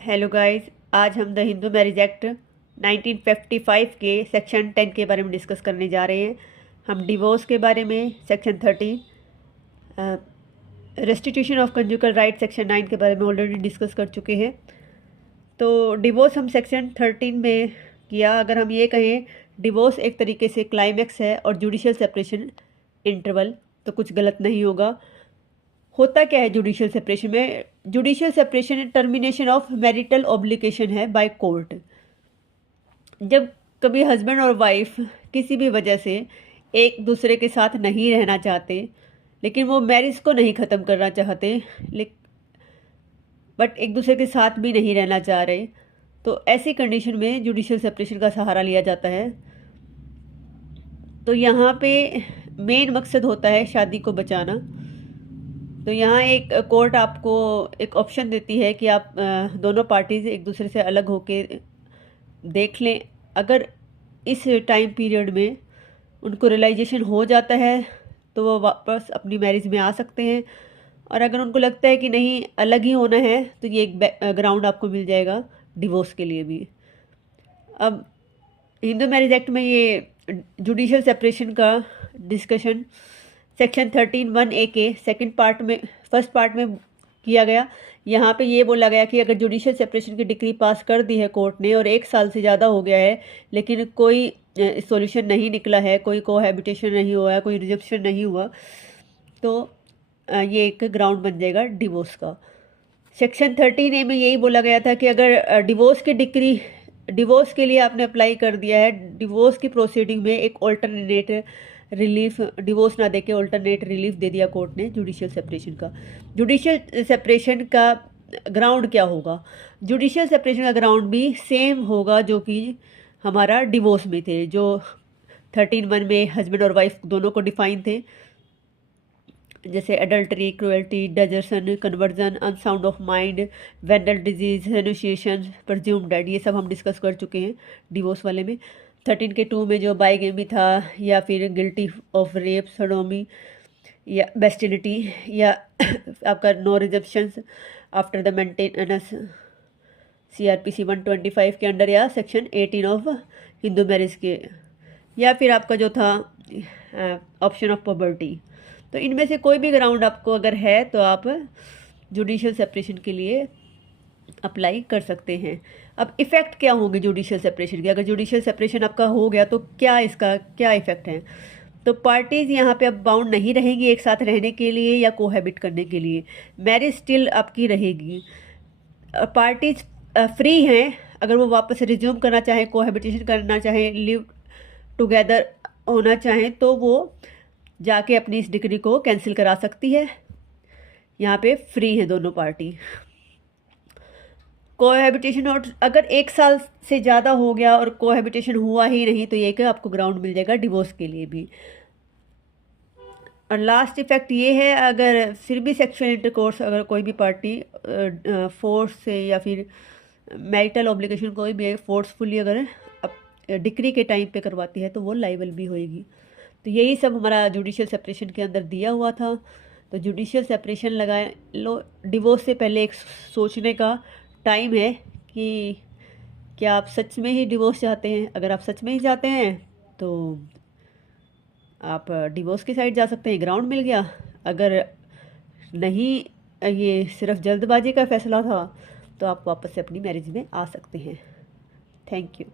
Hello guys, आज हम the Hindu marriage act 1955 के सेक्शन 10 के बारे में डिस्कस करने जा रहे हैं। हम डिवोर्स के बारे में section 13, restitution of conjugal right section 9 के बारे में ऑलरेडी डिस्कस कर चुके हैं। तो डिवोर्स हम सेक्शन 13 में किया। अगर हम ये कहें डिवोर्स एक तरीके से क्लाइमैक्स है और जुडिशियल सेपरेशन इंटरवल, तो कुछ गलत नहीं होगा। होता क्या है जुडिशियल सेपरेशन में? Judicial separation termination of marital obligation है बाय कोर्ट। जब कभी हस्बैंड और वाइफ किसी भी वजह से एक दूसरे के साथ नहीं रहना चाहते, लेकिन वो मैरिज को नहीं ख़त्म करना चाहते, बट एक दूसरे के साथ भी नहीं रहना चाह रहे, तो ऐसी कंडीशन में जुडिशियल सेपरेशन का सहारा लिया जाता है। तो यहाँ पे मेन मकसद होता है शादी को बचाना। तो यहाँ एक कोर्ट आपको एक ऑप्शन देती है कि आप दोनों पार्टीज एक दूसरे से अलग होके देख लें। अगर इस टाइम पीरियड में उनको रियलाइजेशन हो जाता है तो वो वापस अपनी मैरिज में आ सकते हैं, और अगर उनको लगता है कि नहीं अलग ही होना है तो ये एक ग्राउंड आपको मिल जाएगा डिवोर्स के लिए भी। अब हिंदू मैरिज एक्ट में ये जुडिशियल सेपरेशन का डिस्कशन सेक्शन 13(1)(a) के सेकंड पार्ट में फर्स्ट पार्ट में किया गया। यहाँ पे ये बोला गया कि अगर जुडिशियल सेपरेशन की डिक्री पास कर दी है कोर्ट ने और 1 साल से ज़्यादा हो गया है, लेकिन कोई सॉल्यूशन नहीं निकला है, कोई कोहैबिटेशन नहीं हुआ है, कोई रिजेक्शन नहीं हुआ, तो ये एक ग्राउंड बन जाएगा डिवोर्स का। सेक्शन 13(a) में यही बोला गया था कि अगर डिवोर्स की डिक्री डिवोर्स के लिए आपने अप्लाई कर दिया है, डिवोर्स की प्रोसीडिंग में एक ऑल्टरनेट रिलीफ, डिवोर्स ना देके ऑल्टरनेट रिलीफ दे दिया कोर्ट ने जुडिशियल सेपरेशन का। जुडिशियल सेपरेशन का ग्राउंड क्या होगा? जुडिशियल सेपरेशन का ग्राउंड भी सेम होगा जो कि हमारा डिवोर्स में थे, जो 13(1) में हस्बैंड और वाइफ दोनों को डिफाइन थे, जैसे adultery, cruelty, desertion, conversion, unsound of mind, venereal disease, renunciation, presume dead, ये सब हम डिस्कस कर चुके हैं डिवोर्स वाले में। 13 के 2 में जो बाइगेमी था, या फिर गिल्टी ऑफ रेप, सोडोमी या बेस्टिलिटी, या आपका no resumptions after the maintenance CRPC 125 के अंडर, या सेक्शन 18 ऑफ हिंदू मैरिज के, या फिर आपका जो था ऑप्शन ऑफ पॉवर्टी। तो इनमें से कोई भी ग्राउंड आपको अगर है तो आप जुडिशियल सेपरेशन के लिए अप्लाई कर सकते हैं। अब इफ़ेक्ट क्या होंगे जुडिशियल सेपरेशन के? अगर जुडिशियल सेपरेशन आपका हो गया तो क्या इसका क्या इफ़ेक्ट है? तो पार्टीज़ यहाँ पे अब बाउंड नहीं रहेंगी एक साथ रहने के लिए या कोहैबिट करने के लिए। मैरिज स्टिल आपकी रहेगी। पार्टीज फ्री हैं, अगर वो वापस रिज्यूम करना चाहें, कोहैबिटेशन करना चाहें, लिव टुगेदर होना चाहें, तो वो जाके अपनी इस डिग्री को कैंसिल करा सकती है। यहाँ पे फ्री हैं दोनों पार्टी। कोहैबिटेशन, और अगर 1 साल से ज़्यादा हो गया और कोहैबिटेशन हुआ ही नहीं, तो ये कि आपको ग्राउंड मिल जाएगा डिवोर्स के लिए भी। और लास्ट इफेक्ट ये है, अगर फिर भी सेक्सुअल इंटरकोर्स अगर कोई भी पार्टी फोर्स से या फिर मैरिटल ऑब्लिगेशन कोई भी फोर्सफुली अगर डिक्री के टाइम पे करवाती है तो वो लाइबल भी होएगी। तो यही सब हमारा जुडिशियल सेपरेशन के अंदर दिया हुआ था। तो जुडिशियल सेपरेशन लगाए लो, डिवोर्स से पहले एक सोचने का टाइम है कि क्या आप सच में ही डिवोर्स चाहते हैं। अगर आप सच में ही चाहते हैं तो आप डिवोर्स की साइड जा सकते हैं, ग्राउंड मिल गया। अगर नहीं, ये सिर्फ जल्दबाजी का फैसला था, तो आप वापस से अपनी मैरिज में आ सकते हैं। Thank you.